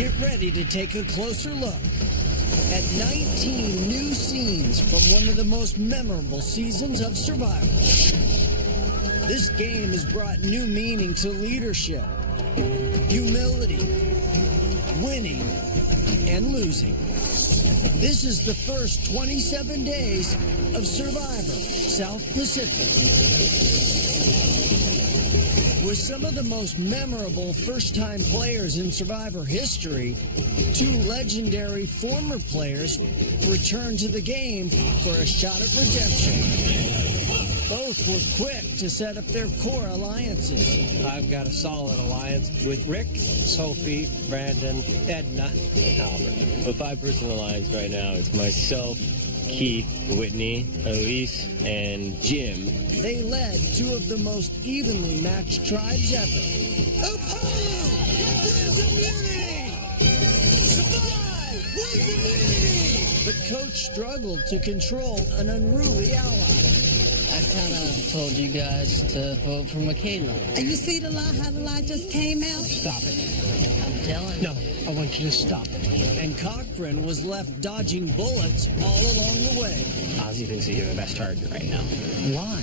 Get ready to take a closer look at 19 new scenes from one of the most memorable seasons of Survivor. This game has brought new meaning to leadership, humility, winning, and losing. This is the first 27 days of Survivor South Pacific, with some of the most memorable first-time players in Survivor history. Two legendary former players return to the game for a shot at redemption. Both were quick to set up their core alliances. I've got a solid alliance with Rick, Sophie, Brandon, Edna, and Albert. A five-person alliance right now. It's myself, Keith, Whitney, Elise, and Jim. They led two of the most evenly matched tribes ever. Apollo wins immunity! Survive wins immunity! But Coach struggled to control an unruly ally. I kind of told you guys to vote for Michaela. And you see the lie, how the lie just came out? Stop it. I'm telling you. No, I want you to stop it. And Cochran was left dodging bullets all along the way. Ozzy thinks that you're the best target right now. Why?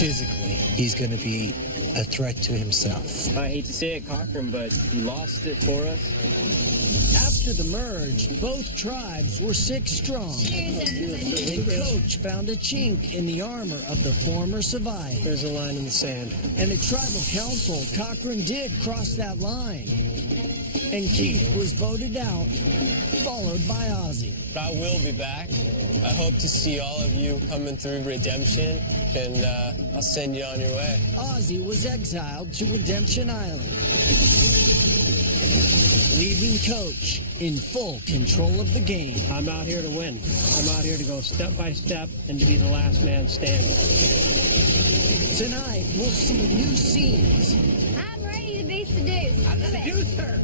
Physically, he's going to be a threat to himself. I hate to say it, Cochran, but you lost it for us. After the merge, both tribes were 6 strong. And Coach found a chink in the armor of the former survivor. There's a line in the sand. And at tribal council, Cochran did cross that line. And Keith was voted out, followed by Ozzy. I will be back. I hope to see all of you coming through redemption, and I'll send you on your way. Ozzy was exiled to Redemption Island, leaving Coach in full control of the game. I'm out here to win. I'm out here to go step by step and to be the last man standing. Tonight, we'll see new scenes I'm ready to be seduced.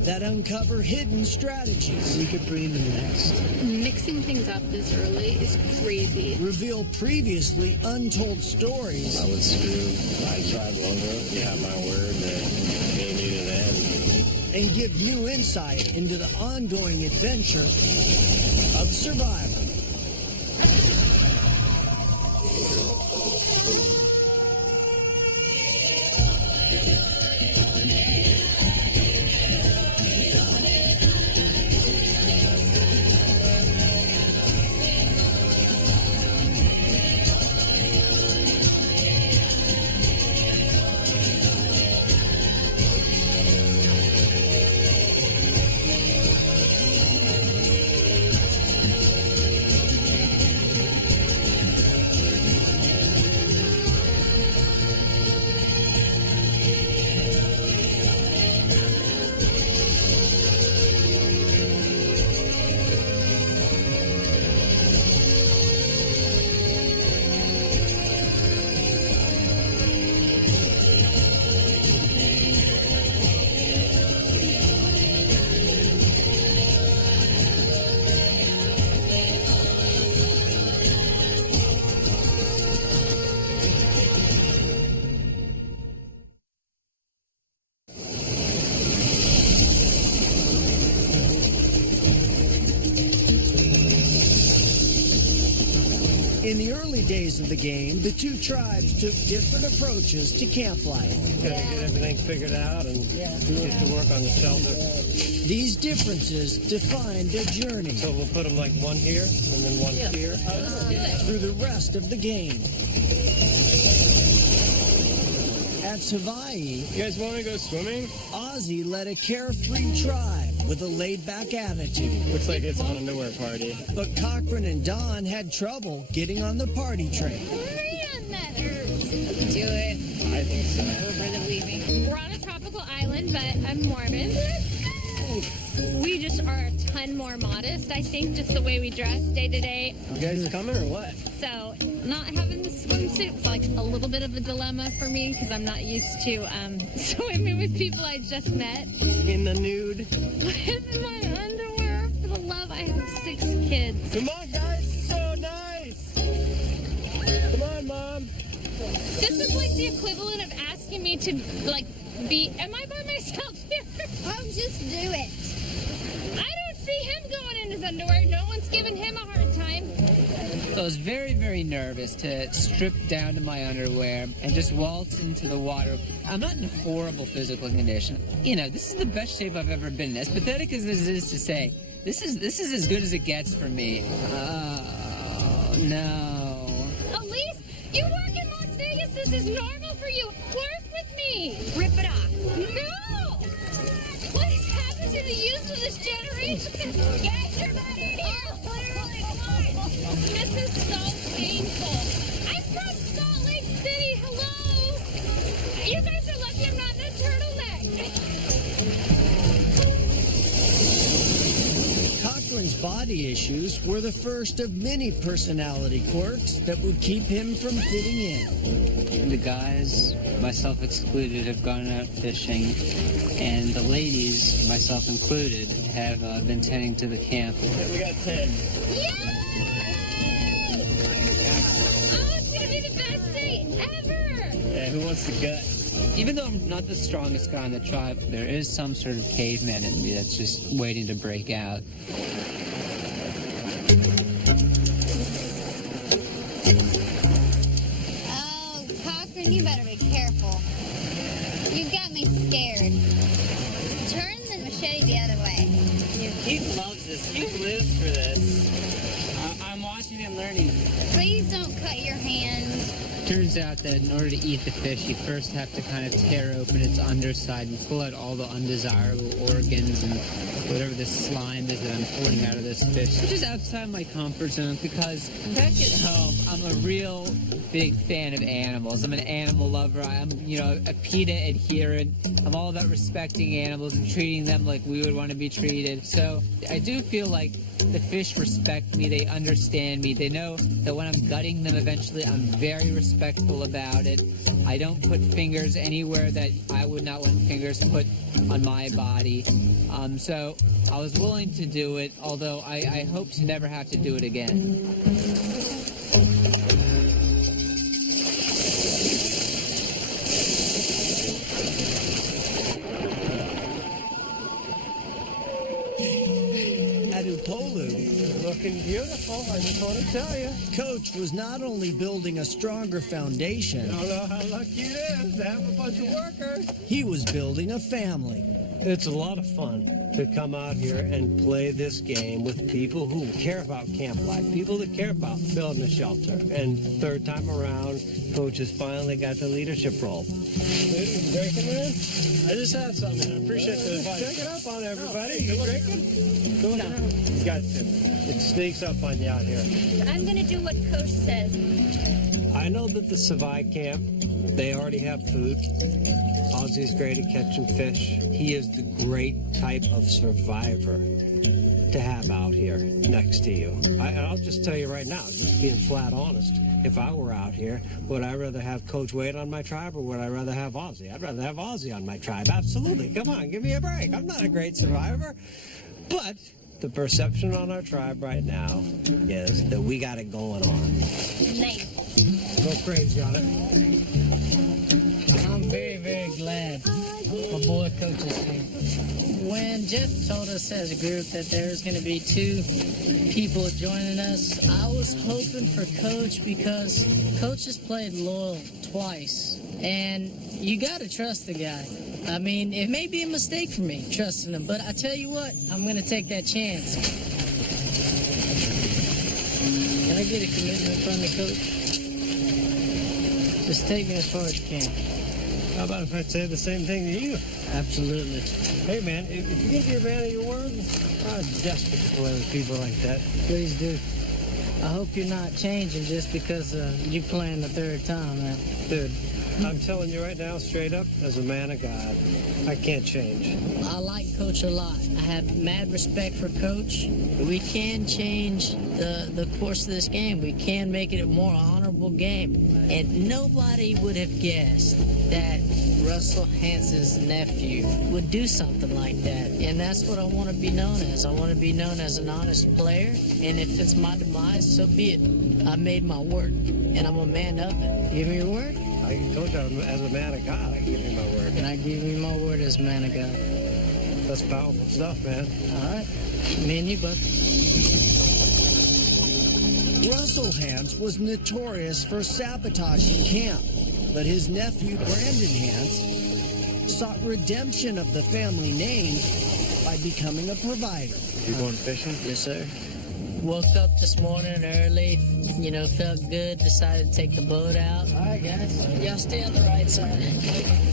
that uncover hidden strategies, We could bring in next. Mixing things up this early is crazy. reveal previously untold stories, I would screw my tribe over. You have my word that me and you to the end. and give new insight into the ongoing adventure of Survivor. In the early days of the game, the two tribes took different approaches to camp life. Gotta get everything figured out and get to work on the shelter. These differences defined their journey So we'll put them like one here and then one here. through the rest of the game. At Hawaii, You guys want to go swimming? Ozzy led a carefree tribe with a laid-back attitude. Looks like it's on a nowhere party. But Cochran and Don had trouble getting on the party train. Man, that hurts. Do it. I think so. Over the weaving. We're on a tropical island, but I'm Mormon. We just are a ton more modest, I think, just the way we dress day to day. You guys coming or what? So not having the swimsuit's like a little bit of a dilemma for me because I'm not used to swimming with people I just met. In the nude. With my underwear. For the love, I have 6 kids. Come on, guys. So nice. Come on, Mom. This is like the equivalent of asking me to like be. Am I by myself here? Oh, just do it. underwear. No one's giving him a hard time. So I was very, very nervous to strip down to my underwear and just waltz into the water. I'm not in horrible physical condition. You know, this is the best shape I've ever been in. As pathetic as this is to say, this is as good as it gets for me. Oh, no. Elise, you work in Las Vegas. This is normal for you. Work with me. Rip it off. No! What has happened to the youth of this generation? Get your butt in here! Literally, come on! This is so painful. I'm from Salt Lake City. Hello! You guys are lucky I'm not in a turtleneck. Cochran's body issues were the first of many personality quirks that would keep him from fitting in. The guys, myself excluded, have gone out fishing, and the ladies, myself included, have been tending to the camp. We got 10. Yay! Oh, it's gonna be the best day ever! Yeah, who wants the gut? Even though I'm not the strongest guy in the tribe, there is some sort of caveman in me that's just waiting to break out. Oh, Cochran, you better be careful. You got me scared. Turn the machete the other way. Keith loves this. Keith lives for this. I'm watching and learning. Please don't cut your hand. Turns out that in order to eat the fish, you first have to kind of tear open its underside and pull out all the undesirable organs and whatever this slime is that I'm pulling out of this fish, which is outside my comfort zone because back at home, I'm a real big fan of animals. I'm an animal lover. I'm, a PETA adherent. I'm all about respecting animals and treating them like we would want to be treated. So I do feel like the fish respect me. They understand me. They know that when I'm gutting them eventually, I'm very respectful about it. I don't put fingers anywhere that I would not want fingers put on my body. So I was willing to do it, although I hope to never have to do it again. Looking beautiful, I just want to tell you. Coach was not only building a stronger foundation, Don't know how lucky it is to have a bunch of workers. he was building a family. It's a lot of fun to come out here and play this game with people who care about camp life, people that care about building a shelter. And third time around, Coach has finally got the leadership role. Drinking, man? I just had something. I appreciate the advice. Check it up on everybody. You drinking? Go on. You got to. It sneaks up on you out here. I'm gonna do what Coach says. I know that the Savai camp, they already have food. Ozzy's great at catching fish. He is the great type of survivor to have out here next to you. I'll just tell you right now, just being flat honest, if I were out here, would I rather have Coach Wade on my tribe or would I rather have Ozzy? I'd rather have Ozzy on my tribe. Absolutely. Come on, give me a break. I'm not a great survivor. But the perception on our tribe right now is that we got it going on. Nice. Go crazy on it. I'm very, very glad my boy Coach is here. When Jeff told us as a group that there's going to be 2 people joining us, I was hoping for Coach because Coach has played loyal twice. And you got to trust the guy. I mean, it may be a mistake for me trusting him, but I tell you what, I'm going to take that chance. Can I get a commitment from the coach? Just take me as far as you can. How about if I say the same thing to you? Absolutely. Hey, man, if you give me a man of your word, I'm desperate to play with people like that. Please do. I hope you're not changing just because you playing the 3rd time, man. Dude, I'm telling you right now, straight up, as a man of God, I can't change. I like Coach a lot. I have mad respect for Coach. We can change the course of this game. We can make it a more honorable game. And nobody would have guessed that Russell Hans's nephew would do something like that. And that's what I want to be known as. I want to be known as an honest player. And if it's my demise, so be it. I made my word, and I'm a man of it. Give me your word? I told you, as a man of God, I give you my word. And I give you my word as a man of God. That's powerful stuff, man. All right. Me and you, bud. Russell Hance was notorious for sabotaging camp, but his nephew Brandon Hance sought redemption of the family name by becoming a provider. You going fishing? Yes, sir. Woke up this morning early, felt good, decided to take the boat out. All right, guys. Y'all stay on the right side.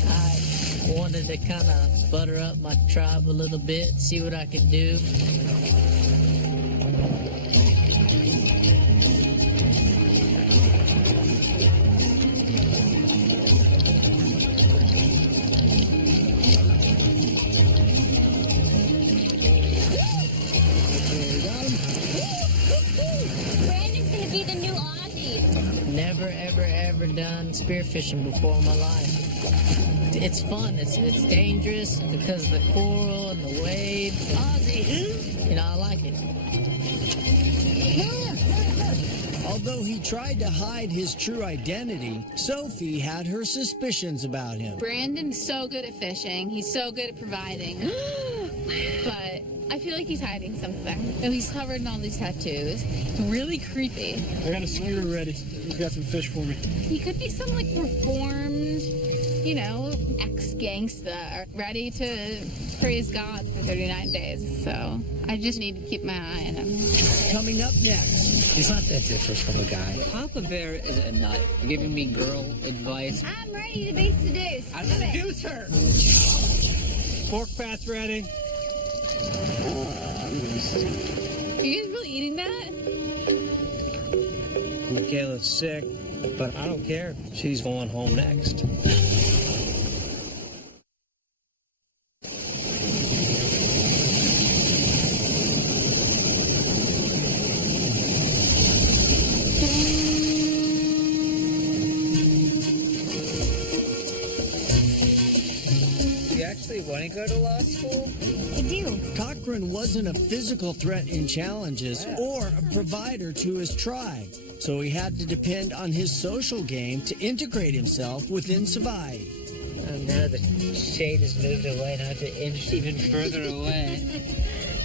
I wanted to kind of butter up my tribe a little bit, see what I could do. Brandon's gonna be the new Ozzy. Never, ever, ever done spearfishing before in my life. It's fun. It's dangerous because of the coral and the waves. Ozzy, I like it. Although he tried to hide his true identity, Sophie had her suspicions about him. Brandon's so good at fishing. He's so good at providing. But I feel like he's hiding something. And he's covered in all these tattoos. Really creepy. I got a skewer ready. You got some fish for me. He could be some like reformed, ex-gangster ready to praise God for 39 days. So I just need to keep my eye on him. Coming up next. He's not that different from a guy. Papa Bear is a nut, giving me girl advice. I'm ready to be seduced. I'm Seduce her! Pork fat's ready. Are you guys really eating that? Michaela's sick, but I don't care. She's going home next. You actually want to go to law school? I do. Cochran wasn't a physical threat in challenges or a provider to his tribe, so he had to depend on his social game to integrate himself within society. Oh, now the shade has moved away, now to inch even further away.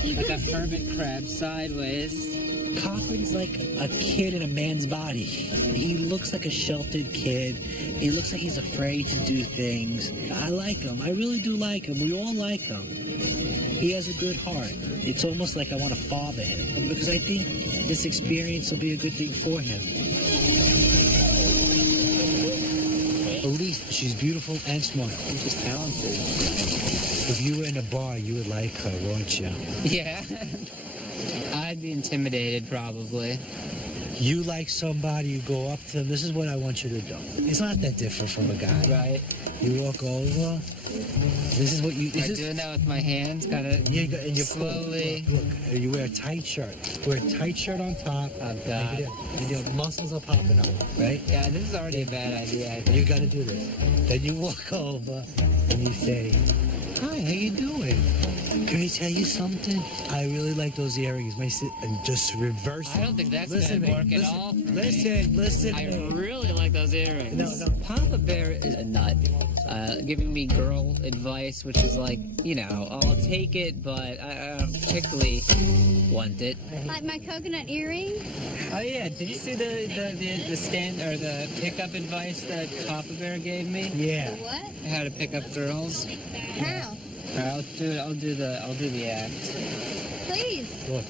Like a hermit crab sideways. Cochran's like a kid in a man's body. He looks like a sheltered kid. He looks like he's afraid to do things. I like him. I really do like him. We all like him. He has a good heart. It's almost like I want to father him because I think this experience will be a good thing for him. Elise, she's beautiful and smart. She's talented. If you were in a bar, you would like her, won't you? Yeah. I'd be intimidated, probably. You like somebody, you go up to them. This is what I want you to do. It's not that different from a guy. Right. You walk over. This is what you. Am I doing that with my hands, kind of Yeah, and you slowly. Look, you wear a tight shirt. Wear a tight shirt on top. Oh, God. And your muscles are popping up, right? Yeah, this is already a bad idea, I think. You got to do this. Then you walk over and you say, "Hi, how you doing? Can I tell you something? I really like those earrings." And just reverse it. I don't think that's Listen going to to me. work at all for me. Listen. I really like those earrings. No. Papa Bear is a nut, giving me girl advice, which is like, I'll take it, but I don't particularly want it. Like my coconut earring? Oh yeah, did you see the stand or the pickup advice that Papa Bear gave me? Yeah. What? How to pick up girls? How? I'll do the act. Please. Look.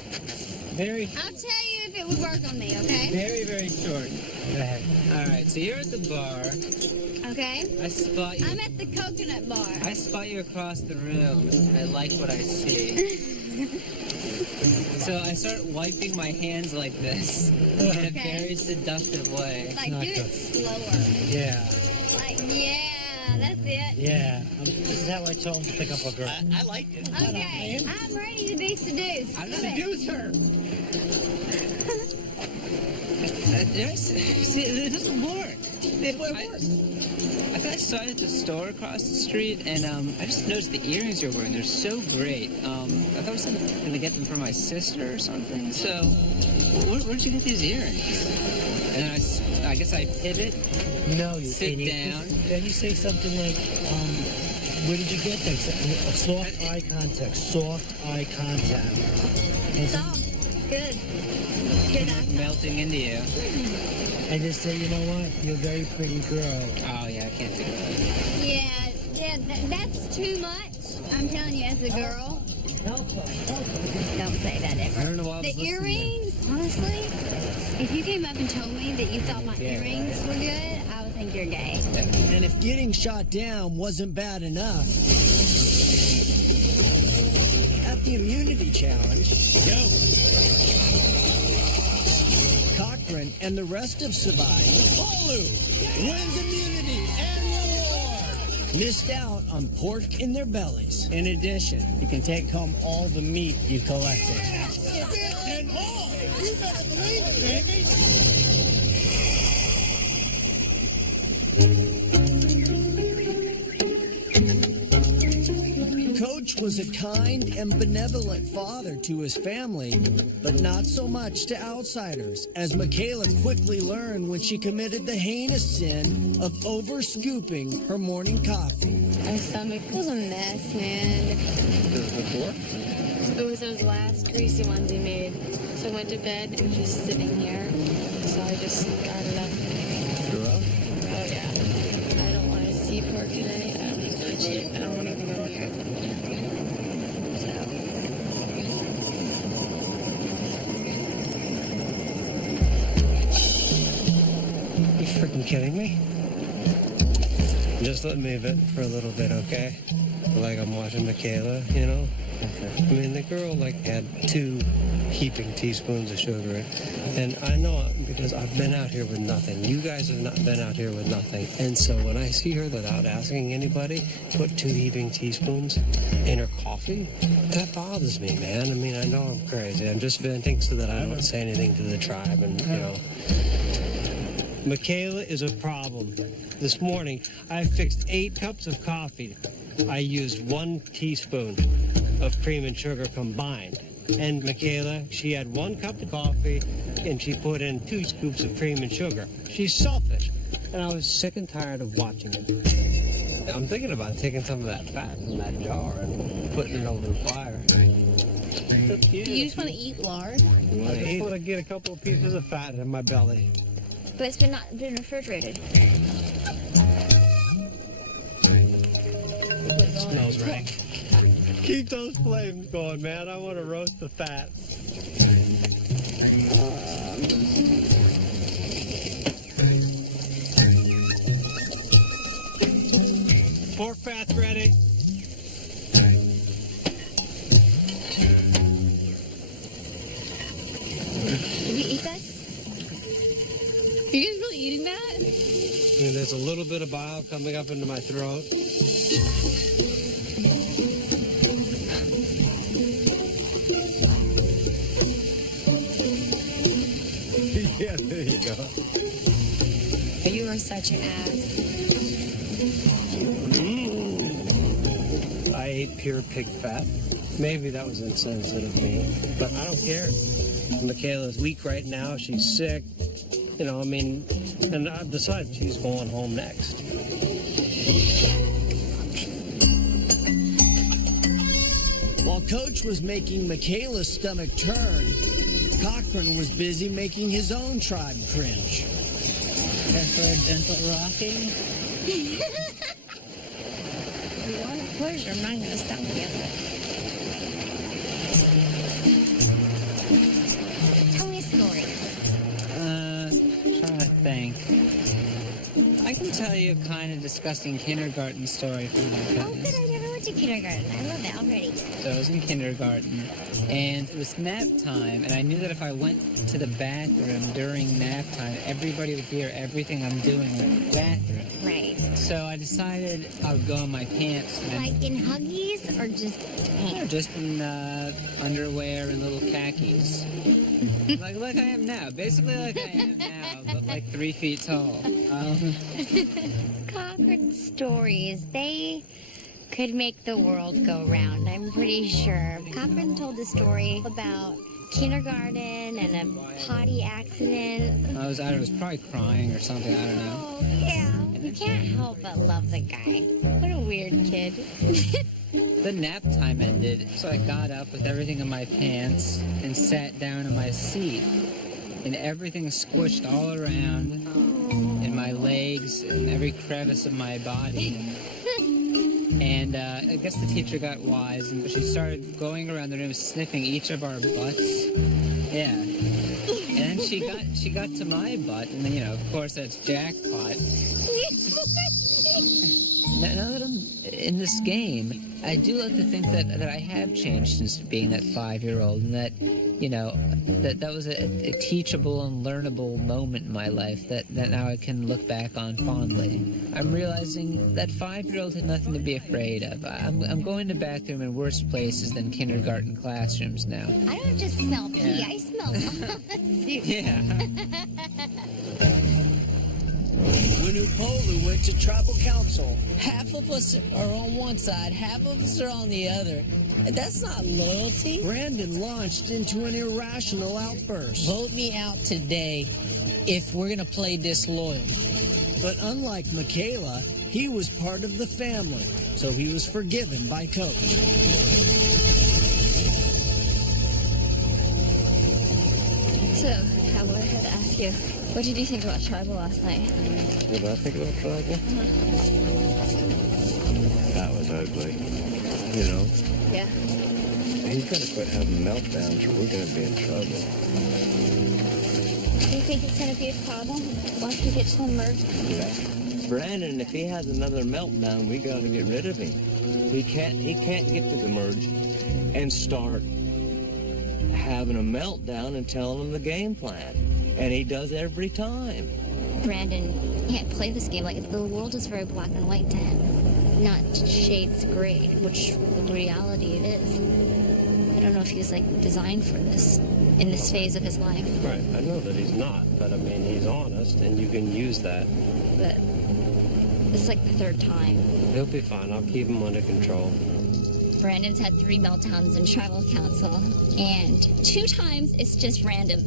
Very, I'll tell you if it would work on me, okay? very, very short. Go ahead. All right, so you're at the bar. Okay? I spot you. I'm at the coconut bar. I spot you across the room. I like what I see. So I start wiping my hands like this in a very seductive way. Like, do it slower. Yeah. Like, yeah, that's it. Yeah. This is how I told him to pick up a girl. I like it. Okay, I'm ready to be seduced. I'm Go gonna ahead. seduce her. See, it doesn't work. I thought I saw it at the store across the street, and I just noticed the earrings you're wearing. They're so great. I thought I was going to get them for my sister or something. So, where'd you get these earrings? And then I guess I pivot. No, you Sit idiot. down. Then you say something like, Where did you get that? Soft eye contact. Soft eye contact. Soft. Good. Good eye. Melting into you. I just say, you know what? You're a very pretty girl. Oh, yeah, I can't figure it out. Yeah, that's too much. I'm telling you, as a girl. Help her. Don't say that ever. I don't know why I was The listening. earrings, honestly, if you came up and told me that you thought my earrings were good, I would think you're gay. And if getting shot down wasn't bad enough, at the immunity challenge, Cochran and the rest of Savine wins immunity and reward. Missed out on pork in their bellies. In addition, you can take home all the meat you collected. And more! You better believe it, baby! Coach was a kind and benevolent father to his family, but not so much to outsiders, as Michaela quickly learned when she committed the heinous sin of over-scooping her morning coffee. My stomach was a mess, man. It was those last greasy ones he made. So I went to bed and was just sitting here. So I just got it up. Oh, yeah. I don't want to see pork tonight. I don't want to touch it. I don't want to go near it. You freaking kidding me? Just let me vent for a little bit, okay? Like I'm watching Michaela, you know? I mean, the girl, like, had 2 heaping teaspoons of sugar. And I know because I've been out here with nothing. You guys have not been out here with nothing. And so when I see her without asking anybody put 2 heaping teaspoons in her coffee, that bothers me, man. I mean, I know I'm crazy. I'm just venting so that I don't say anything to the tribe and, you know. Michaela is a problem. This morning, I fixed 8 cups of coffee. I used 1 teaspoon of cream and sugar combined. And Michaela, she had 1 cup of coffee, and she put in 2 scoops of cream and sugar. She's selfish. And I was sick and tired of watching it. I'm thinking about taking some of that fat in that jar and putting it over the fire. You just want to eat lard? I just want to get a couple of pieces of fat in my belly. But it's been refrigerated. Smells right. Keep those flames going, man. I want to roast the fat. Pork fat's ready. Did you eat that? Are you guys really eating that? And there's a little bit of bile coming up into my throat. Yeah, there you go. You are such an ass. I ate pure pig fat. Maybe that was insensitive of me, but I don't care. Michaela's weak right now. She's sick. You know, I mean, and I've decided she's going home next. While Coach was making Michaela's stomach turn, Cochran was busy making his own tribe cringe. Care for a gentle rocking? You want a pleasure, I'm not going to stop you. Tell me a story. Trying to think. I can tell you a kind of disgusting kindergarten story from my Oh, goodness. good, I never went to kindergarten. I love that already. So I was in kindergarten, and it was nap time, and I knew that if I went to the bathroom during nap time, everybody would hear everything I'm doing in the bathroom. Right. So I decided I would go in my pants. And Like in Huggies or just pants? just in underwear and little khakis. like I am now. Basically like I am now, but like 3 feet tall. Cochran stories, they could make the world go round, I'm pretty sure. Cochran told a story about kindergarten and a potty accident. I was probably crying or something, I don't know. Oh, yeah. You can't help but love the guy. What a weird kid. The nap time ended, so I got up with everything in my pants and sat down in my seat. And everything squished all around in my legs and every crevice of my body. And I guess the teacher got wise and she started going around the room sniffing each of our butts. Yeah. And then she got to my butt, and then, you know, of course that's jackpot. Now that I'm in this game, I do like to think that I have changed since being that 5-year-old, and that, you know, that was a teachable and learnable moment in my life that now I can look back on fondly. I'm realizing that 5-year-old had nothing to be afraid of. I'm going to bathroom in worse places than kindergarten classrooms now. I don't just smell pee, I smell honesty. Yeah. When Upolu went to tribal council, Half of us are on one side, half of us are on the other. That's not loyalty. Brandon launched into an irrational outburst. Vote me out today if we're going to play disloyal. But unlike Michaela, he was part of the family, so he was forgiven by Coach. So, Cowboy, I had to ask you, what did you think about Tribal last night? What did I think about Tribal? That was ugly. You know? Yeah. He's got to quit having meltdowns or we're going to be in trouble. Do you think it's going to be a problem once we get to the merge? Yeah. Brandon, if he has another meltdown, we got to get rid of him. He can't get to the merge and start having a meltdown and telling him the game plan. And he does every time. Brandon can't play this game. Like, the world is very black and white to him, not shades gray, which in reality it is. I don't know if he's, like, designed for this in this phase of his life. Right, I know that he's not, but I mean, he's honest, and you can use that. But it's like the third time. He'll be fine. I'll keep him under control. Brandon's had 3 meltdowns in tribal council, and 2 times it's just random.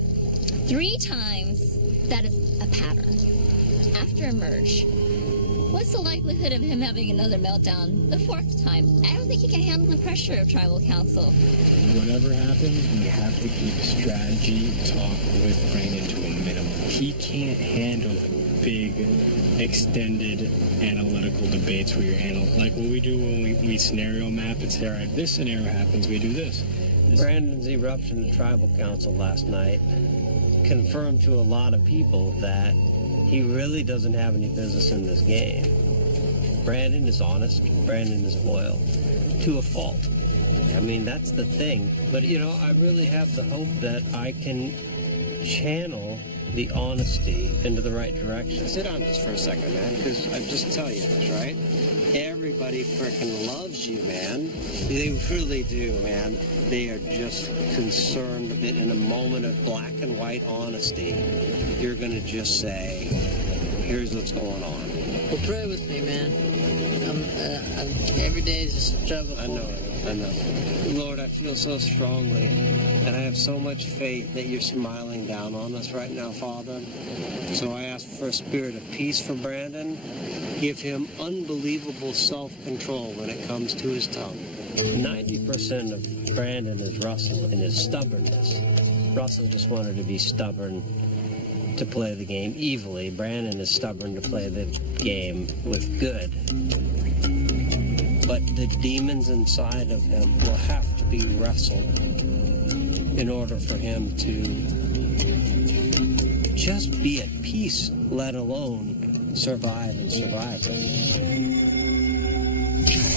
3 times, that is a pattern. After a merge, what's the likelihood of him having another meltdown the 4th time? I don't think he can handle the pressure of tribal council. Whatever happens, we have to keep strategy talk with Brandon to a minimum. He can't handle big, extended analytical debates where you're like what we do when we scenario map. It's all right, this scenario happens, we do this. Brandon's eruption in tribal council last night confirmed to a lot of people that he really doesn't have any business in this game. Brandon is honest. Brandon is loyal to a fault. I mean, that's the thing. But, you know, I really have the hope that I can channel the honesty into the right direction. Sit on this for a second, man, because I just tell you this, right? Everybody frickin' loves you, man. They really do, man. They are just concerned that in a moment of black and white honesty, you're going to just say, here's what's going on. Well, pray with me, man. Every day is just trouble. I know. Lord, I feel so strongly, and I have so much faith that you're smiling down on us right now, Father. So I ask for a spirit of peace for Brandon. Give him unbelievable self-control when it comes to his tongue. 90% of Brandon is Russell and his stubbornness. Russell just wanted to be stubborn to play the game evilly. Brandon is stubborn to play the game with good. But the demons inside of him will have to be wrestled in order for him to just be at peace, let alone survive and survive.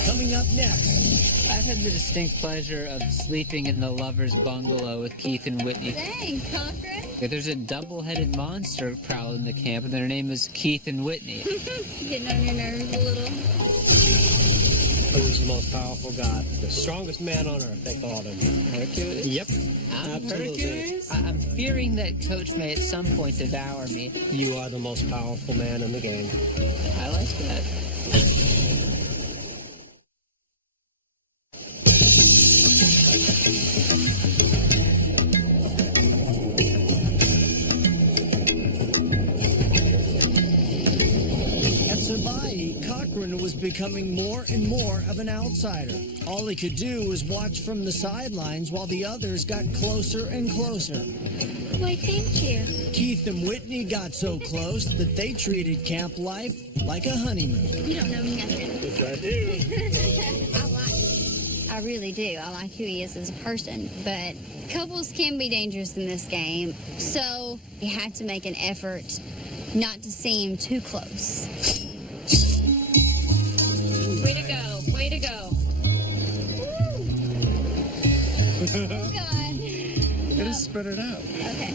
Coming up next. I've had the distinct pleasure of sleeping in the lover's bungalow with Keith and Whitney. Thanks, Cochran. There's a double-headed monster prowling the camp, and their name is Keith and Whitney. Getting on your nerves a little. Who's the most powerful god? The strongest man on earth, they called him. Hercules? Yep. Absolutely. I'm fearing that Coach may at some point devour me. You are the most powerful man in the game. I like that. Cochran was becoming more and more of an outsider. All he could do was watch from the sidelines while the others got closer and closer. Why, thank you. Keith and Whitney got so close that they treated camp life like a honeymoon. You don't know nothing. Yes, I do. I really do. I like who he is as a person, but couples can be dangerous in this game, so you have to make an effort not to seem too close. Way to go. Way to go. Oh, God. You gotta spread it out. Okay.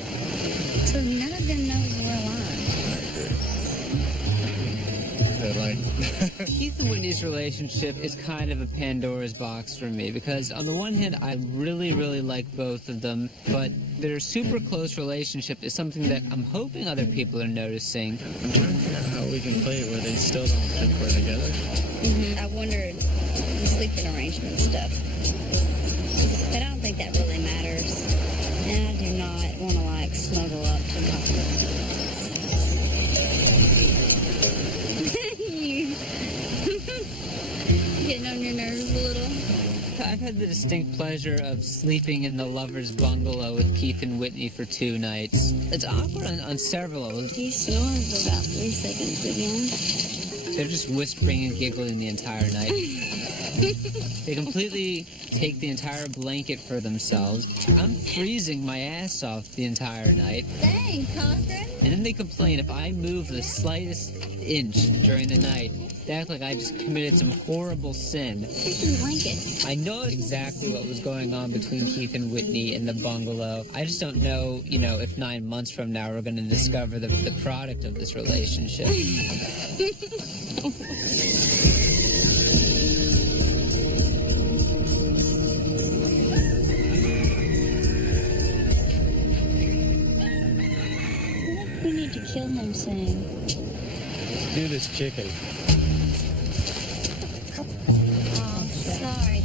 So none of them knows we're alive. Keith and Whitney's relationship is kind of a Pandora's box for me because on the one hand, I really, really like both of them, but their super close relationship is something that I'm hoping other people are noticing. I'm trying to figure out how we can play it where they still don't think we're together. I wondered the sleeping arrangement stuff. But I don't think that really matters. And I do not want to, snuggle up to Cochran. Getting on your nerves a little? I've had the distinct pleasure of sleeping in the lovers' bungalow with Keith and Whitney for 2 nights. It's awkward on several levels. He snored for about 3 seconds again. They're just whispering and giggling the entire night. They completely take the entire blanket for themselves. I'm freezing my ass off the entire night. Dang, Cochran. And then they complain if I move the slightest inch during the night. They act like I just committed some horrible sin. Take the blanket. I know exactly what was going on between Keith and Whitney in the bungalow. I just don't know, if 9 months from now we're going to discover the product of this relationship. We need to kill him soon. Do this chicken. Oh, sorry,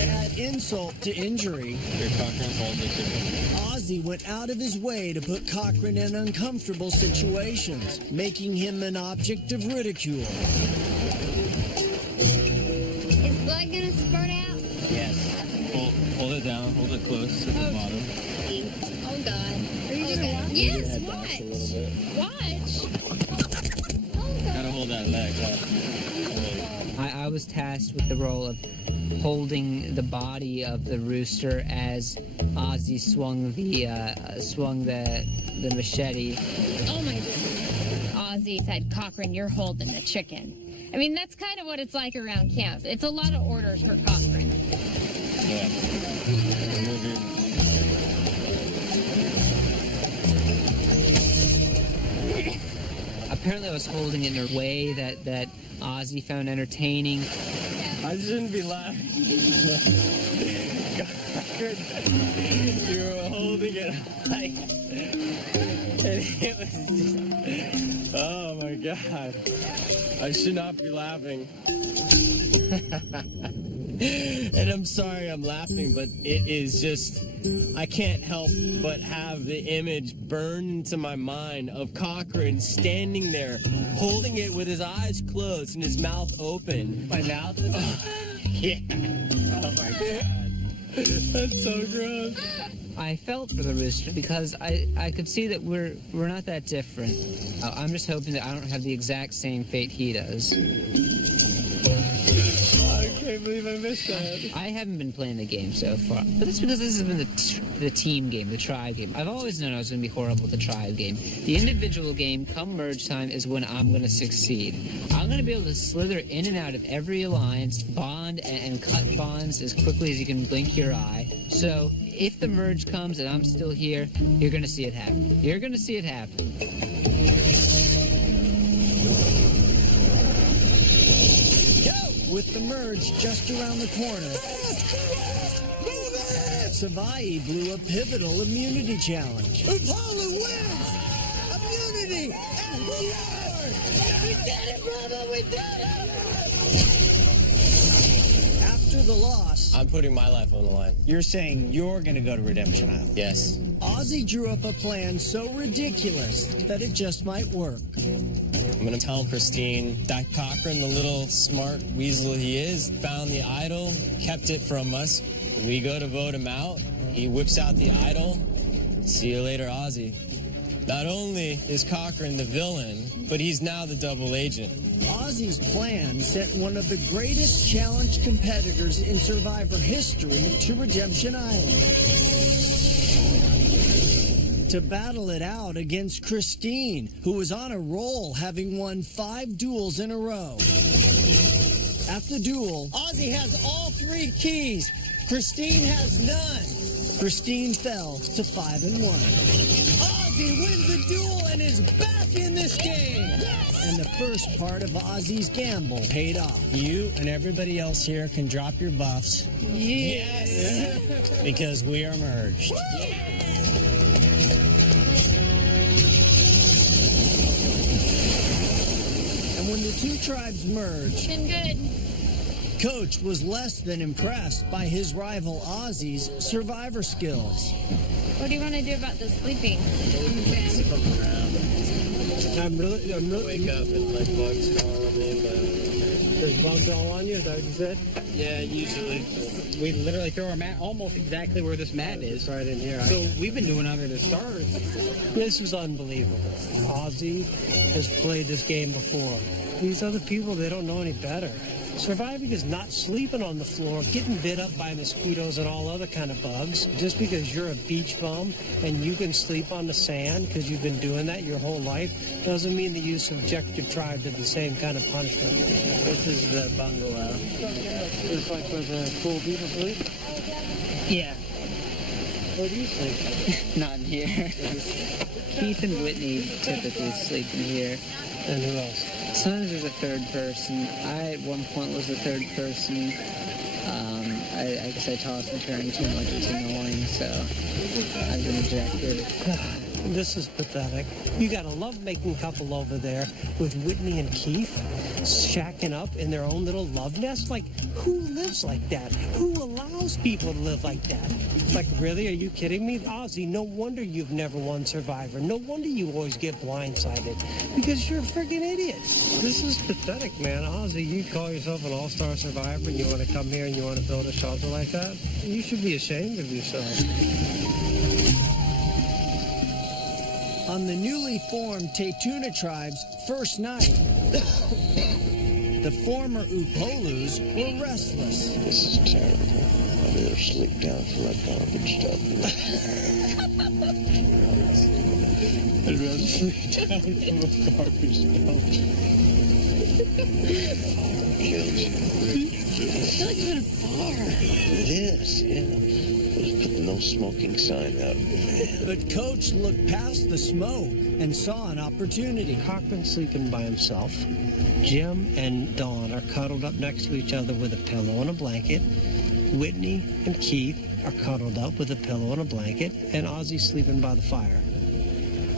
Add insult to injury. Your Cochran called me chicken. Ozzy went out of his way to put Cochran in uncomfortable situations, making him an object of ridicule. Is blood gonna spurt out? Yes. Hold it down. Hold it close at the bottom. Oh, God. Are you gonna watch? Yes, watch. Watch. Gotta hold that leg up. I was tasked with the role of holding the body of the rooster as Ozzy swung the machete. Oh my goodness. Ozzy said, Cochran, you're holding the chicken. I mean, that's kind of what it's like around camp. It's a lot of orders for Cochran. Yeah. Apparently I was holding it in a way that Ozzy found entertaining. I shouldn't be laughing. You were holding it like, and it was just, oh my God. I should not be laughing. And I'm sorry I'm laughing, but it is just, I can't help but have the image burned into my mind of Cochran standing there, holding it with his eyes closed and his mouth open. My mouth is open? Yeah. Oh my God. That's so gross. I felt for the rooster because I could see that we're not that different. I'm just hoping that I don't have the exact same fate he does. I can't believe I missed that. I haven't been playing the game so far, but that's because this has been the team game, the tribe game. I've always known I was going to be horrible at the tribe game. The individual game, come merge time, is when I'm going to succeed. I'm going to be able to slither in and out of every alliance, bond, and cut bonds as quickly as you can blink your eye. So if the merge comes and I'm still here, you're going to see it happen. You're going to see it happen. With the merge just around the corner, Savai blew a pivotal immunity challenge. Apollo wins! Immunity! And we did it, brother! We did it! After the loss, I'm putting my life on the line. You're saying you're going to go to Redemption Island? Yes. Ozzy drew up a plan so ridiculous that it just might work. I'm going to tell Christine that Cochran, the little smart weasel he is, found the idol, kept it from us. We go to vote him out. He whips out the idol. See you later, Ozzy. Not only is Cochran the villain, but he's now the double agent. Ozzy's plan sent one of the greatest challenge competitors in Survivor history to Redemption Island to battle it out against Christine, who was on a roll, having won 5 duels in a row. At the duel, Ozzy has all 3 keys. Christine has none. Christine fell to 5-1. Ozzy wins the duel and is back in this game. And the first part of Ozzy's gamble paid off. You and everybody else here can drop your buffs. Yes. Because we are merged. And when the 2 tribes merged, Been good. Coach was less than impressed by his rival Ozzy's survivor skills. What do you want to do about the sleeping? I'm really Wake up and like bugs fall on me, but there's bugs all on you, is that what you said? yeah, usually. We literally throw our mat almost exactly where this mat is. Right in here. So we've been doing under the stars. This is unbelievable. Ozzy has played this game before. These other people, they don't know any better. Surviving is not sleeping on the floor, getting bit up by mosquitoes and all other kind of bugs. Just because you're a beach bum and you can sleep on the sand because you've been doing that your whole life doesn't mean that you subject your tribe to the same kind of punishment. This is the bungalow. It's like where the cool people sleep. Yeah, Where do you sleep? not in here. Keith and Whitney typically sleep in here. And who else? Sometimes there's a third person. I, at one point, was the third person. I guess I tossed and turned too much. It's annoying, so I've been ejected. This is pathetic. You got a lovemaking couple over there with Whitney and Keith shacking up in their own little love nest. Like, who lives like that? Who allows people to live like that? Like, really? Are you kidding me? Ozzy, no wonder you've never won Survivor. No wonder you always get blindsided. Because you're a friggin' idiot. This is pathetic, man. Ozzy, you call yourself an all-star survivor and you want to come here and you want to build a shelter like that? You should be ashamed of yourself. On the newly formed Tetuna tribe's first night, the former Upolus were restless. This is terrible. I'd rather sleep down for that garbage dump. I'd rather sleep down from a garbage dump. Kills you. It's like kind of far. It is, yeah. Let's put the no smoking sign out. But Coach looked past the smoke and saw an opportunity. Cochran's sleeping by himself. Jim and Dawn are cuddled up next to each other with a pillow and a blanket. Whitney and Keith are cuddled up with a pillow and a blanket. And Ozzy's sleeping by the fire.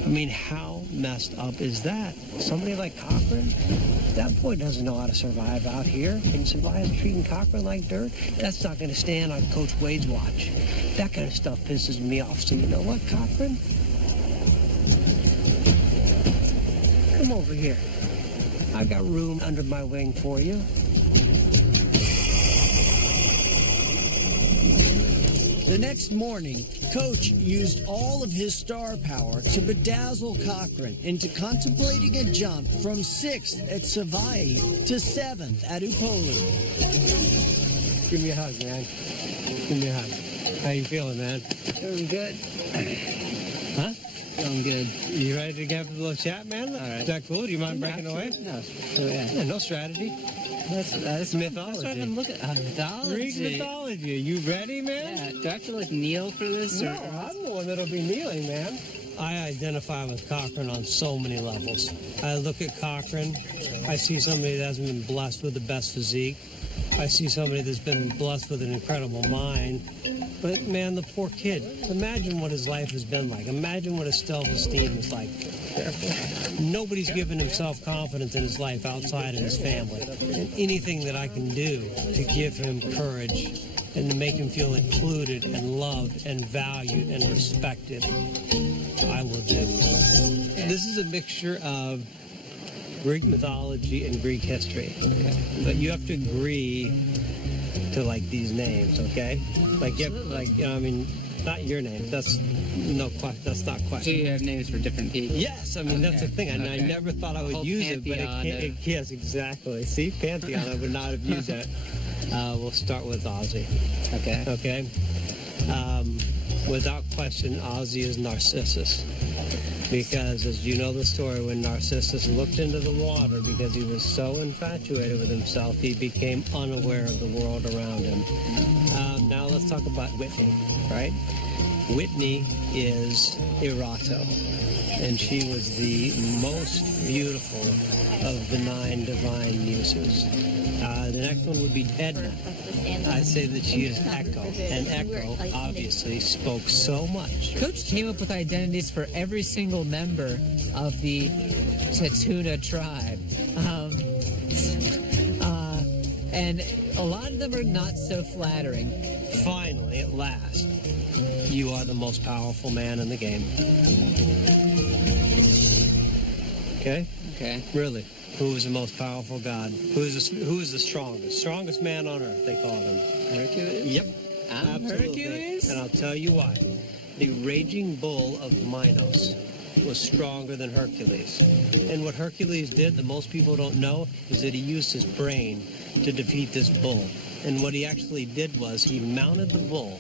I mean, how messed up is that? Somebody like Cochran? That boy doesn't know how to survive out here. Can survive treating Cochran like dirt? That's not going to stand on Coach Wade's watch. That kind of stuff pisses me off. So you know what, Cochran? Come over here. I got room under my wing for you. The next morning, Coach used all of his star power to bedazzle Cochran into contemplating a jump from 6th at Savai'i to 7th at Upolu. Give me a hug, man. Give me a hug. How you feeling, man? Feeling good. Huh? Feeling good. You ready to get a little chat, man? All right. Is that cool? Do you mind breaking away? No. So, yeah. Yeah, no strategy. That's mythology. That's what I've been looking at. Mythology. Greek mythology. You ready, man? Yeah. Do I have to like kneel for this? No, I'm the one that'll be kneeling, man. I identify with Cochran on so many levels. I look at Cochran. I see somebody that hasn't been blessed with the best physique. I see somebody that's been blessed with an incredible mind. But, man, the poor kid. Imagine what his life has been like. Imagine what his self-esteem is like. Nobody's given him self-confidence in his life outside of his family. And anything that I can do to give him courage and to make him feel included and loved and valued and respected, I will do. This is a mixture of Greek mythology and Greek history. Okay. But you have to agree to like these names, okay? Like, you have, like, you know, I mean, not your names. That's not question. So you have names for different people? Yes, I mean, that's the thing. I never thought I would use it, but yes, exactly. See, Pantheon, I would not have used that. We'll start with Ozzy. Okay. Okay. Without question, Ozzy is Narcissus. Because, as you know the story, when Narcissus looked into the water because he was so infatuated with himself, he became unaware of the world around him. Now let's talk about Whitney, right? Whitney is Erato, and she was the most beautiful of the 9 divine muses. The next one would be Edna. I say that she is Echo, and Echo obviously spoke so much. Coach came up with identities for every single member of the Tatuna tribe. And a lot of them are not so flattering. Finally, at last, you are the most powerful man in the game. Okay? Okay. Really. Who is the most powerful god? Who is the strongest? Strongest man on earth, they call him. Hercules? Yep. I'm Hercules? And I'll tell you why. The raging bull of Minos was stronger than Hercules. And what Hercules did that most people don't know is that he used his brain to defeat this bull. And what he actually did was he mounted the bull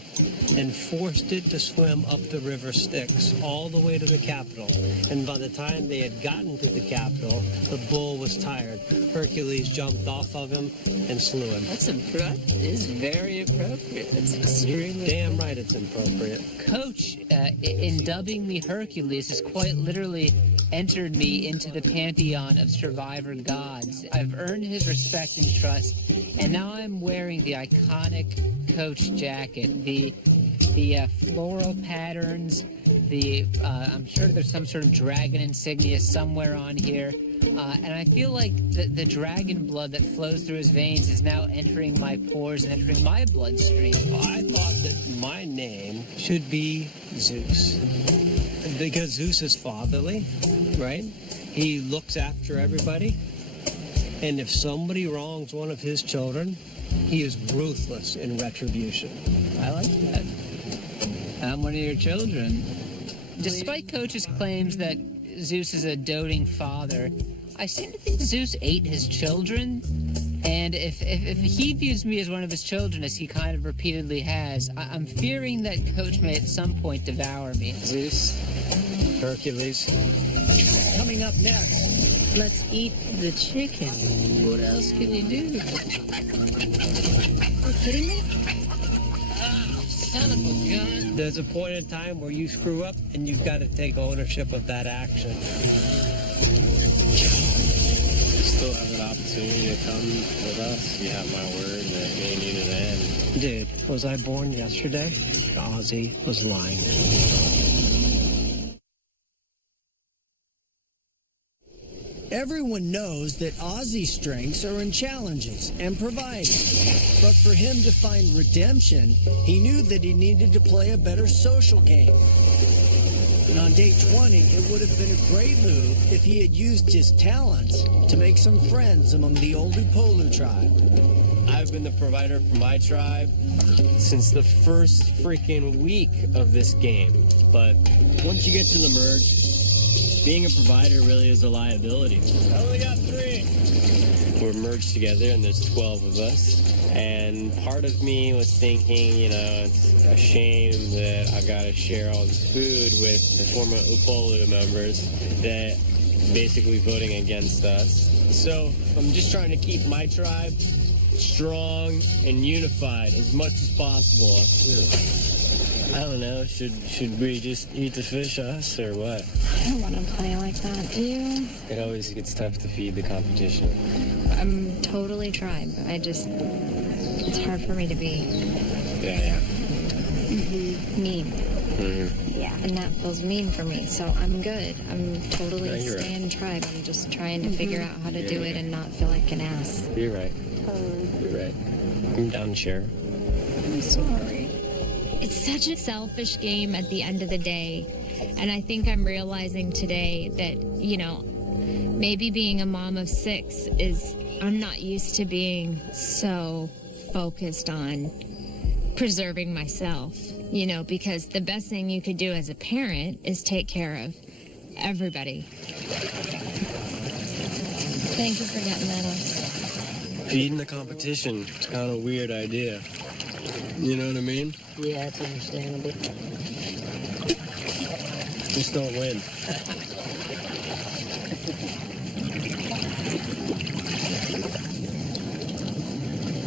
and forced it to swim up the river Styx all the way to the capital. And by the time they had gotten to the capital, the bull was tired. Hercules jumped off of him and slew him. That is very appropriate. That's extremely damn right it's appropriate. Coach, in dubbing me Hercules, has quite literally entered me into the pantheon of survivor gods. I've earned his respect and trust, and now I'm wearing the iconic Coach jacket, the floral patterns, I'm sure there's some sort of dragon insignia somewhere on here, and I feel like the dragon blood that flows through his veins is now entering my pores and entering my bloodstream. I thought that my name should be Zeus, because Zeus is fatherly, right? He looks after everybody, and if somebody wrongs one of his children, he is ruthless in retribution. I like that. I'm one of your children. Despite Coach's claims that Zeus is a doting father, I seem to think Zeus ate his children. And if he views me as one of his children, as he kind of repeatedly has, I'm fearing that Coach may at some point devour me. Zeus, Hercules. Coming up next, let's eat the chicken. What else can you do? Are you kidding me? Son of a gun. There's a point in time where you screw up and you've got to take ownership of that action. You still have an opportunity to come with us. You have my word that me and you to the end. Dude, was I born yesterday? Ozzy was lying. Everyone knows that Ozzy's strengths are in challenges and providing. But for him to find redemption, he knew that he needed to play a better social game. And on day 20, it would have been a great move if he had used his talents to make some friends among the old Upolu tribe. I've been the provider for my tribe since the first freaking week of this game. But once you get to the merge, being a provider really is a liability. I only got 3. We're merged together and there's 12 of us. And part of me was thinking, it's a shame that I've got to share all this food with the former Upolu members that basically voting against us. So I'm just trying to keep my tribe strong and unified as much as possible. I don't know, should we just eat the fish us or what? I don't want to play like that, do you? It always gets tough to feed the competition. I'm totally tribe. It's hard for me to be Yeah. mean. Mm-hmm. Yeah, and that feels mean for me, so I'm good. I'm totally No, you're staying tribe. I'm just trying to figure out how to do it and not feel like an ass. You're right. You're right. I'm down to share. I'm sorry. It's such a selfish game at the end of the day. And I think I'm realizing today that, you know, maybe being a mom of 6 is, I'm not used to being so focused on preserving myself, you know, because the best thing you could do as a parent is take care of everybody. Thank you for getting that us. Feeding the competition, it's kind of a weird idea. You know what I mean? Yeah, it's understandable. Just don't win.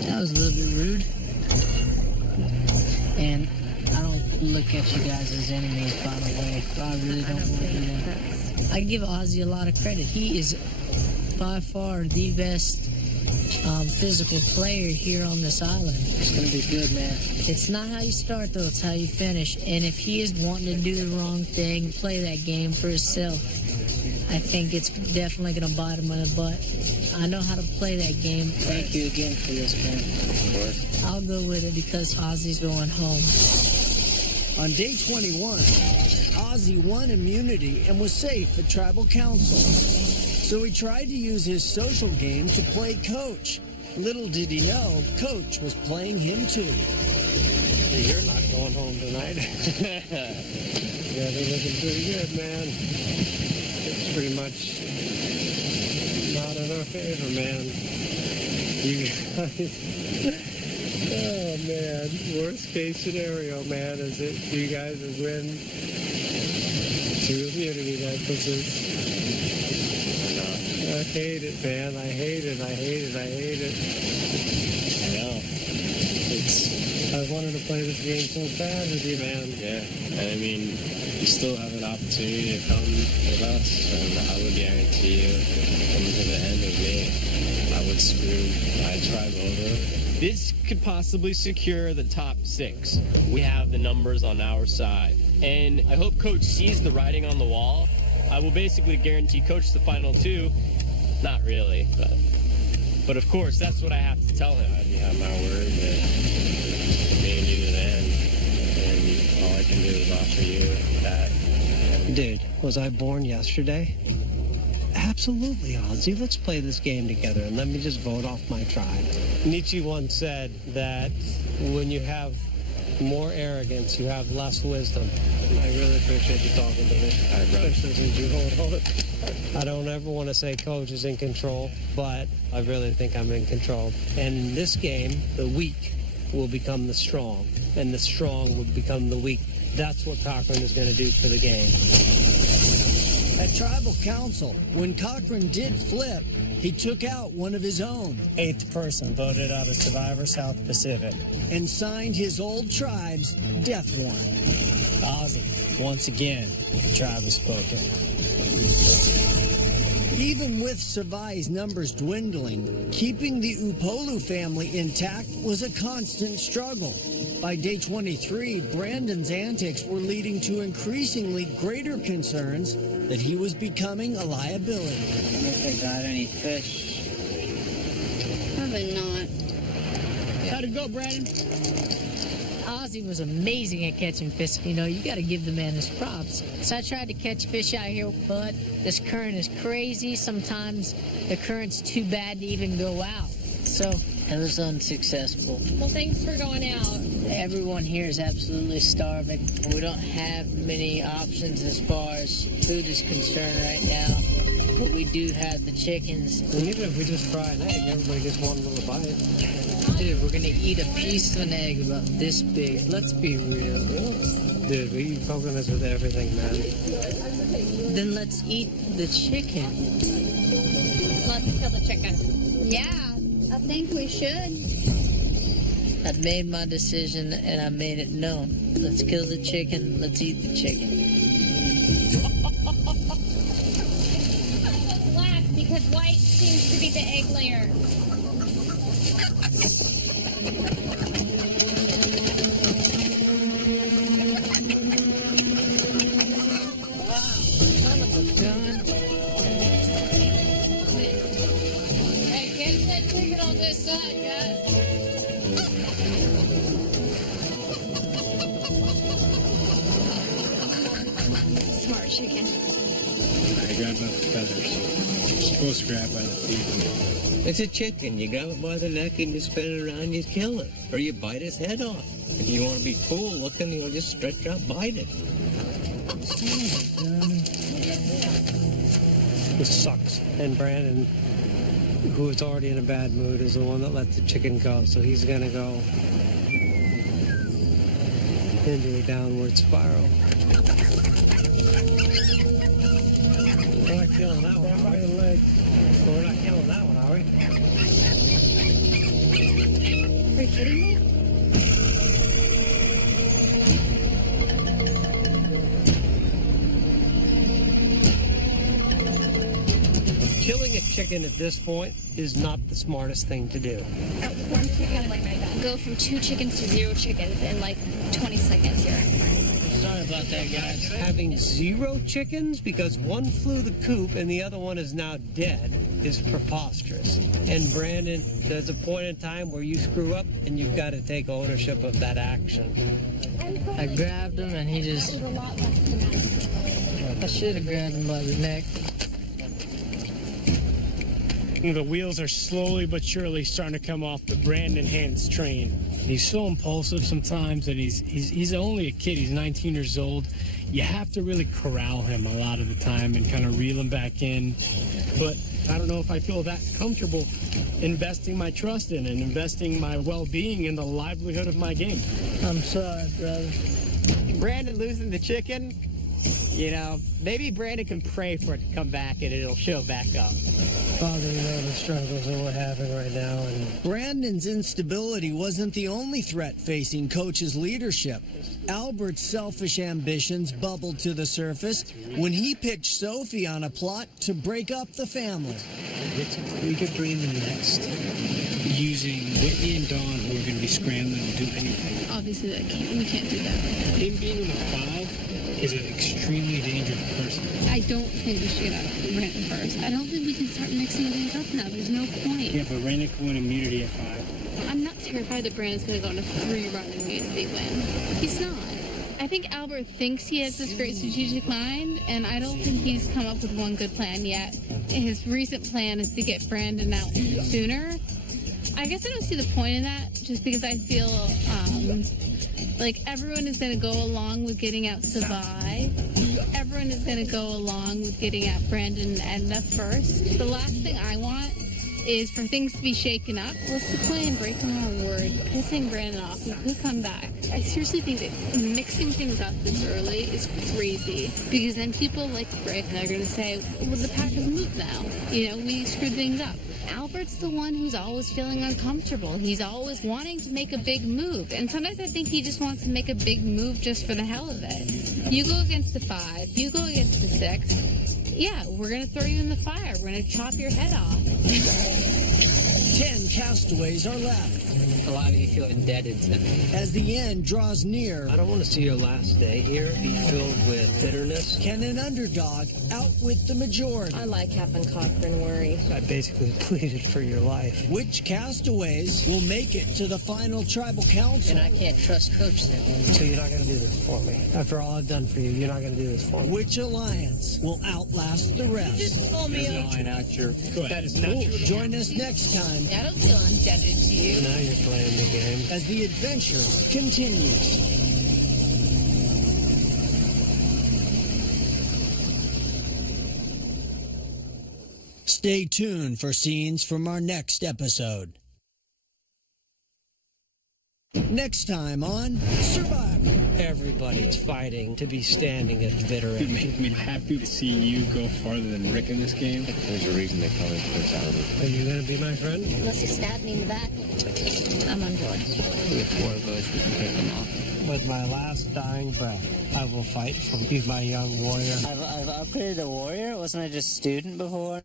That was a little bit rude. And I don't look at you guys as enemies, by the way. I really don't want to do that. I give Ozzy a lot of credit. He is by far the best physical player here on this island. It's going to be good, man. It's not how you start, though. It's how you finish. And if he is wanting to do the wrong thing, play that game for himself, I think it's definitely going to bite him in the butt. I know how to play that game. Thank you again for this, man. I'll go with it because Ozzy's going home. On day 21, Ozzy won immunity and was safe at Tribal Council. So he tried to use his social game to play coach. Little did he know, Coach was playing him too. You're not going home tonight. Yeah, they're looking pretty good, man. It's pretty much not in our favor, man. You guys... Oh, man. Worst case scenario, man, is that you guys will win 2 immunity necklaces. I hate it, man. I hate it. I hate it. I hate it. I know. I wanted to play this game so bad with you, man. Yeah. And I mean, you still have an opportunity to come with us, and I would guarantee you, coming to the end of me, I would screw my tribe over. This could possibly secure the top 6. We have the numbers on our side. And I hope Coach sees the writing on the wall. I will basically guarantee Coach the final 2. Not really, but of course, that's what I have to tell him. You have my word that me and you to the end, and all I can do is offer you that. Dude, was I born yesterday? Absolutely, Ozzy. Let's play this game together and let me just vote off my tribe. Nietzsche once said that when you have more arrogance, you have less wisdom. I really appreciate you talking to me. Especially since you hold it. I don't ever want to say Coach is in control, but I really think I'm in control. And in this game, the weak will become the strong, and the strong will become the weak. That's what Cochran is going to do for the game. At Tribal Council, when Cochran did flip, he took out one of his own. 8th person voted out of Survivor South Pacific. And signed his old tribe's death warrant. Ozzy, once again, the tribe has spoken. Even with Savai's numbers dwindling, keeping the Upolu family intact was a constant struggle. By day 23, Brandon's antics were leading to increasingly greater concerns that he was becoming a liability. If they got any fish? Probably not. How'd it go, Brandon? Ozzy was amazing at catching fish. You know, you got to give the man his props. So I tried to catch fish out here, but this current is crazy. Sometimes the current's too bad to even go out. So It was unsuccessful. Well, thanks for going out. Everyone here is absolutely starving. We don't have many options as far as food is concerned right now. But we do have the chickens. And even if we just fry an egg, everybody gets one little bite. Dude, we're gonna eat a piece of an egg about this big. Let's be real. Dude, we eat coconuts with everything, man. Then let's eat the chicken. Let's kill the chicken. Yeah, I think we should. I've made my decision and I made it known. Let's kill the chicken. Let's eat the chicken. Black, because white seems to be the egg layer. Hey, catch that chicken on this side, guys. chicken. I grabbed by the feathers. You're supposed to grab by the feet. It's a chicken. You grab it by the neck and you spin it around, you kill it. Or you bite its head off. If you want to be cool looking, you'll just stretch out, bite it. This sucks. And Brandon, who is already in a bad mood, is the one that let the chicken go. So he's going to go into a downward spiral. We're not killing that one, are we? We're not killing that one, are we? Are you kidding me? Killing a chicken at this point is not the smartest thing to do. One chicken, go from 2 chickens to 0 chickens in like 20 seconds here. Sorry about that, guys. Having 0 chickens because one flew the coop and the other one is now dead is preposterous. And Brandon, there's a point in time where you screw up and you've got to take ownership of that action. I grabbed him and he just... I should have grabbed him by the neck. The wheels are slowly but surely starting to come off the Brandon Hans train. He's so impulsive sometimes, and he's only a kid. He's 19 years old. You have to really corral him a lot of the time and kind of reel him back in. But I don't know if I feel that comfortable investing my trust in and investing my well-being in the livelihood of my game. I'm sorry, brother. Brandon losing the chicken, you know, maybe Brandon can pray for it to come back and it'll show back up. Father, you know the struggles that we're having right now. And Brandon's instability wasn't the only threat facing Coach's leadership. Albert's selfish ambitions bubbled to the surface when he pitched Sophie on a plot to break up the family. We could bring in next using Whitney and Dawn, who are going to be scrambling to do anything. Obviously, we can't do that. Him being in the 5 is an extremely dangerous person. I don't think we should get out of Brandon first. I don't think we can start mixing things up now. There's no point. Yeah, but Brandon can win immunity at 5. I'm not terrified that Brandon's going to go on a 3-run immunity win. He's not. I think Albert thinks he has this great strategic mind, and I don't think he's come up with one good plan yet. His recent plan is to get Brandon out sooner. I guess I don't see the point in that, just because I feel like everyone is going to go along with getting out Savai. Everyone is going to go along with getting out Brandon and Edna first. The last thing I want is for things to be shaken up. What's the plan? Breaking our word, pissing Brandon off. He could come back. I seriously think that mixing things up this early is crazy, because then people like Rick, and they're going to say, well, the pack has moved now. You know, we screwed things up. Albert's the one who's always feeling uncomfortable. He's always wanting to make a big move. And sometimes I think he just wants to make a big move just for the hell of it. You go against the 5, you go against the 6. Yeah, we're going to throw you in the fire. We're going to chop your head off. 10 castaways are left. A lot of you feel indebted to me. As the end draws near, I don't want to see your last day here be filled with bitterness. can an underdog outwit the majority? I like having Cochran worry. I basically pleaded for your life. Which castaways will make it to the final tribal council? And I can't trust Coach then. So you're not going to do this for me. After all I've done for you, you're not going to do this for me. Which alliance will outlast the rest? Pull me There's a line out your... That is not your... Join us next time I don't feel indebted to you. Now you're playing the game. as the adventure continues. Stay tuned for scenes from our next episode. Next time on Survivor. Everybody's fighting to be standing at the bitter It end. makes me happy to see you go farther than Rick in this game. There's a reason they call him Prince Albert. Are you going to be my friend? Unless you stab me in the back, I'm on board. We have 4 of us, we can take them off. With my last dying breath, I will fight for you, my young warrior. I've upgraded to warrior? Wasn't I just student before?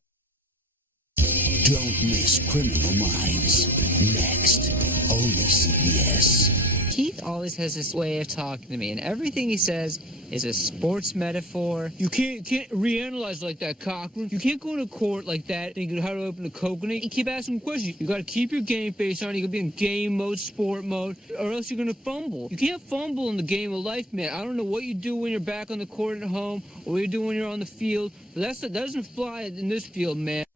Don't miss Criminal Minds. Next, only CBS. Keith always has this way of talking to me, and everything he says is a sports metaphor. You can't reanalyze like that, Cochran. You can't go into court like that thinking how to open a coconut. You keep asking questions. You gotta keep your game face on. You gotta be in game mode, sport mode, or else you're gonna fumble. You can't fumble in the game of life, man. I don't know what you do when you're back on the court at home or what you do when you're on the field, but that doesn't fly in this field, man.